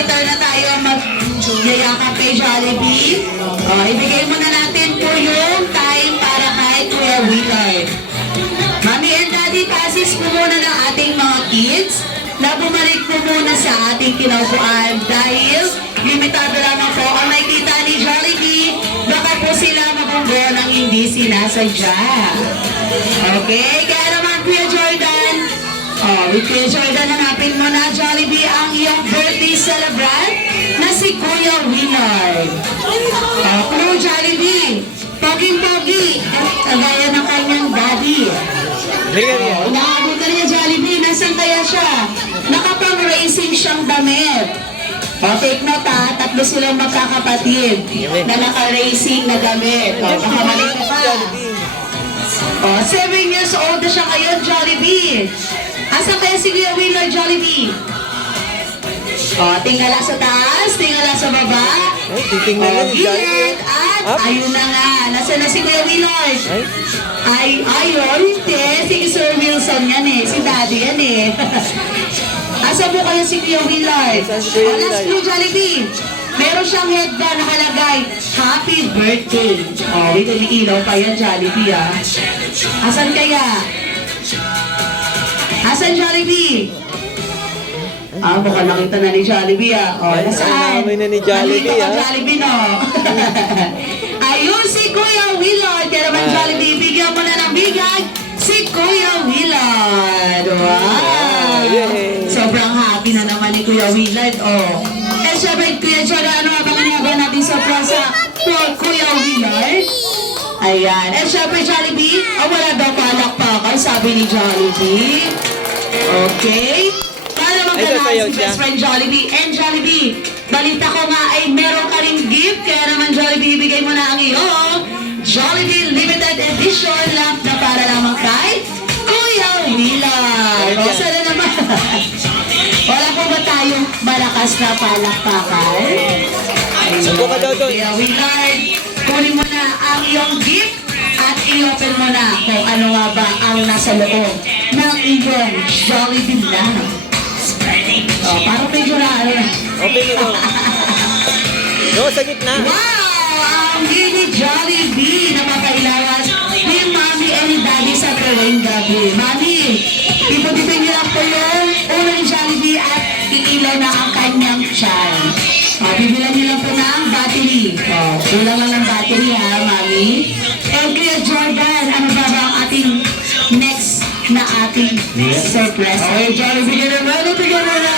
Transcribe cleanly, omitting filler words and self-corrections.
mag-guitar na tayo, mag-yayakap kay Jollibee. Ibigay muna natin po yung time para kay Kuya Willard. Mami and Daddy, passes po muna ng ating mga kids na bumalik po muna sa ating kinaupuan dahil limitado lamang po ang nakikita ni Jollibee. Baka po sila mabunggo ng hindi sinasadya. Okay, kaya naman Kuya Jordan, with Kuya Jordan, hanapin mo na Jollibee ang iyong birthday celebrant na si Kuya Willard. Kuya Jollibee, poging-pogi, kagaya ng kanyang daddy. Inaabot ka niya Jollibee, nasan kaya siya? Nakapang-racing siyang damit. Take note ha, tatlo silang magkakapatid na naka-racing na damit. Pakamalik ka pa. 7 years old na siya ngayon, Jollibee. Asan kaya si Kuya Willard, Jollibee? Tingala sa taas, tingala sa baba. Gilid, at ayun na nga. Nasaan na si Kuya Willard? Ayun, hindi. Si Sir Wilson yan eh. Si Daddy yan eh. Asa mo kayo si Kuya Willard? Last clue, Jollibee. Meron siyang headband nakalagay, Happy Birthday. Wait, umiilaw pa yan, Jollibee ah. Asan kaya? Asan Jollibee? Mukhang nakita na ni Jollibee ah. Nasaan? Namin na ni Jollibee ah. Jollibee no. Ayun si Kuya Willard. Kaya naman Jollibee, bigyan mo na ng bigay si Kuya Willard. Wow! Sobrang happy na naman ni Kuya Willard. Eh syempre, Kuya Jordan, ano nga ba kanina natin sa prasa for Kuya Willard? Ayan. Eh syempre, Jollibee, wala daw palakpakan, sabi ni Jollibee. Okay. Para magkalahan si best friend Jollibee. And Jollibee, balita ko nga ay meron ka rin gift. Kaya naman Jollibee, ibigay mo na ang iyong Jollibee Limited Edition lamp na para lamang kay Kuya Willard. Sana naman. Wala po ba tayong malakas na palakpakan? Subukan daw doon. Kuya Willard, kunin mo na ang iyong gift at i-open mo na kung ano nga ba ang nasa loob ng iyong Jollibee lamp. Parang medyo na ano na. Open mo daw. No, sa gitna. Wow! Ang gini Jollibee na makailangan ni Mami and ni Daddy sa tuwing gabi. Mami, iputitin niyo lang po yung ulo ni Jollibee at iilaw na ang kanyang tiyan. Bibilan niyo lang po na ang battery. Kulang lang ng battery ha, Mami. And Kuya Jordan, ano ba ang ating next na ating surprise? Okay, Jollibee, bigyan naman. Bigyan mo na.